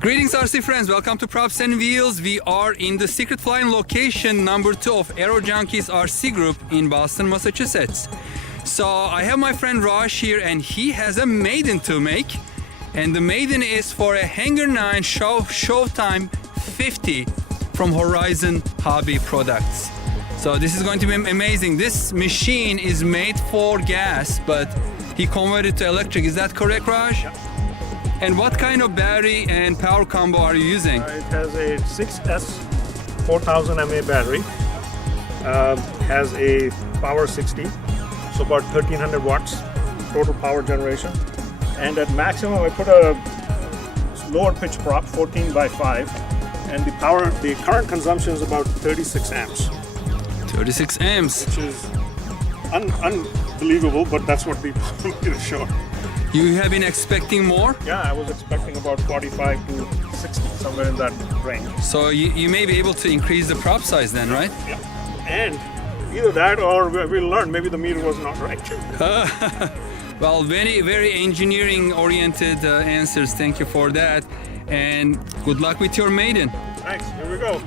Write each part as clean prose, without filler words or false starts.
Greetings RC friends, welcome to Props and Wheels. We are in the secret flying location number 2 of AeroJunkies RC group in Boston, Massachusetts. So I have my friend Raj here and he has a Maiden to make. And the Maiden is for a Hangar 9 ShowTime 50 from Horizon Hobby Products. So this is going to be amazing. This machine is made for gas, but he converted to electric. Is that correct, Raj? Yeah. And what kind of battery and power combo are you using? It has a 6S 4000 mAh battery. Has a power 60, so about 1300 watts total power generation. And at maximum, I put a lower pitch prop, 14 by 5, and the current consumption is about 36 amps. 36 amps. Which is unbelievable, but that's what the computer showed. You have been expecting more? Yeah, I was expecting about 45 to 60, somewhere in that range. So you may be able to increase the prop size then, right? Yeah. And either that or we'll learn, maybe the meter was not right. Well, very engineering oriented answers. Thank you for that. And good luck with your Maiden. Thanks, here we go.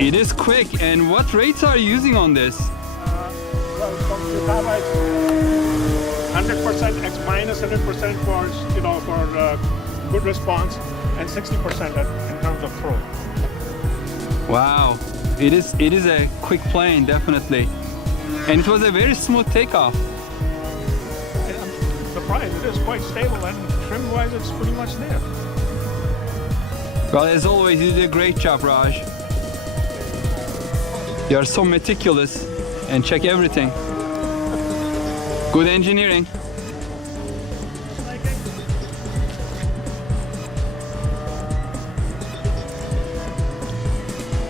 It is quick. And what rates are you using on this? Well, we have like 100% X minus 100% for good response, and 60% in terms of throw. Wow, it is a quick plane, definitely. And it was a very smooth takeoff. I'm surprised. It is quite stable, and trim-wise, it's pretty much there. Well, as always, you did a great job, Raj. You are so meticulous and check everything. Good engineering.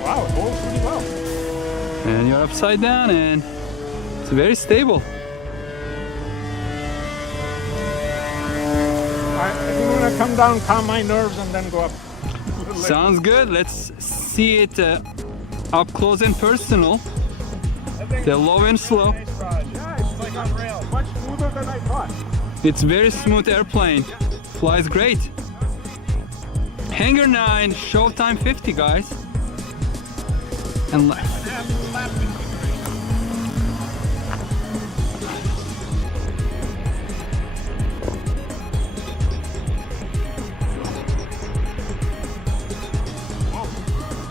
Wow, it holds pretty well. And you're upside down and it's very stable. I think I'm gonna come down, calm my nerves, and then go up. Sounds good. Let's see it up close and personal. The low and slow. Yeah, it's like on rail. Much smoother than I thought. It's very smooth airplane. Flies great. Hangar 9 ShowTime 50, guys. And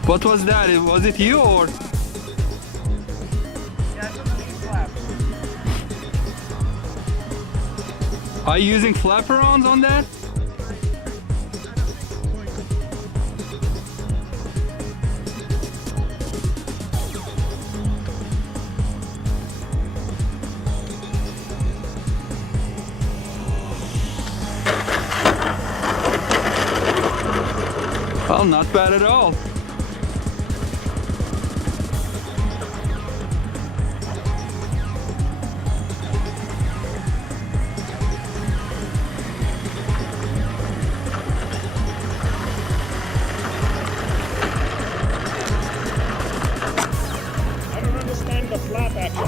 what was that? Was it you or? Are you using flaperons on that? Well, not bad at all. I don't understand the flap action.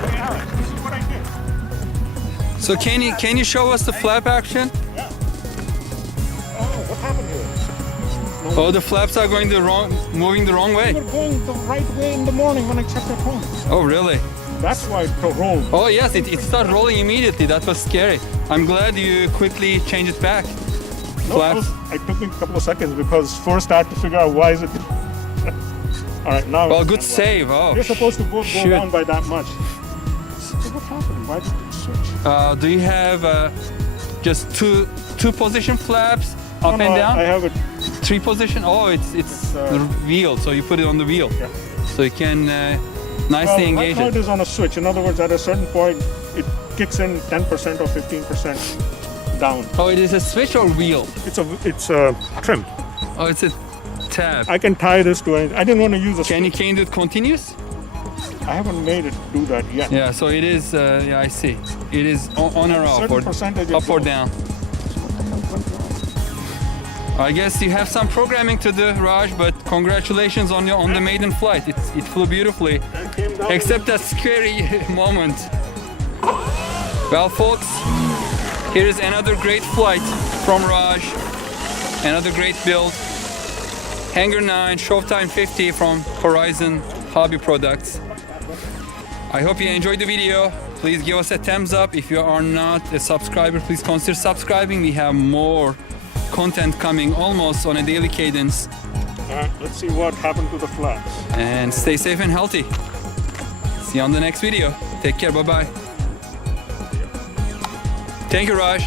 Hey Alex, this is what I did. So can you show us the flap action? Yeah. Oh, what happened here? Oh, the flaps are moving the wrong They way. were going the right way in the morning when I checked at home. Oh, really? That's why it rolled. Oh, yes, it started rolling immediately. That was scary. I'm glad you quickly changed it back. No, it took me a couple of seconds because first I had to figure out why is it. All right, now. Well, good save. Oh, You're supposed to both shoot. go down by that much. So what happened? Why did it switch? Do you have just two position flaps up and down? I have it. 3 position? Oh, it's the wheel. So you put it on the wheel, Yeah. so you can nicely engage right now it. it is on a switch. In other words, at a certain point, it kicks in 10% or 15% down. Oh, it is a switch or wheel? It's a trim. Oh, it's a tab. I can tie this to anything. I didn't want to use a Can you do it continuous? I haven't made it do that yet. Yeah, so it is, yeah, I see. It is on or off, Certain or percentage up or goes. down. I guess you have some programming to do, Raj, but congratulations on the Maiden flight. It flew beautifully, I came down except that scary moment. Well, folks, here is another great flight from Raj. Another great build. Hangar 9, ShowTime 50 from Horizon Hobby Products. I hope you enjoyed the video. Please give us a thumbs up. If you are not a subscriber, please consider subscribing. We have more content coming almost on a daily cadence. let's see what happened to the flaps. And stay safe and healthy. See you on the next video. Take care. Bye-bye. Thank you, Raj.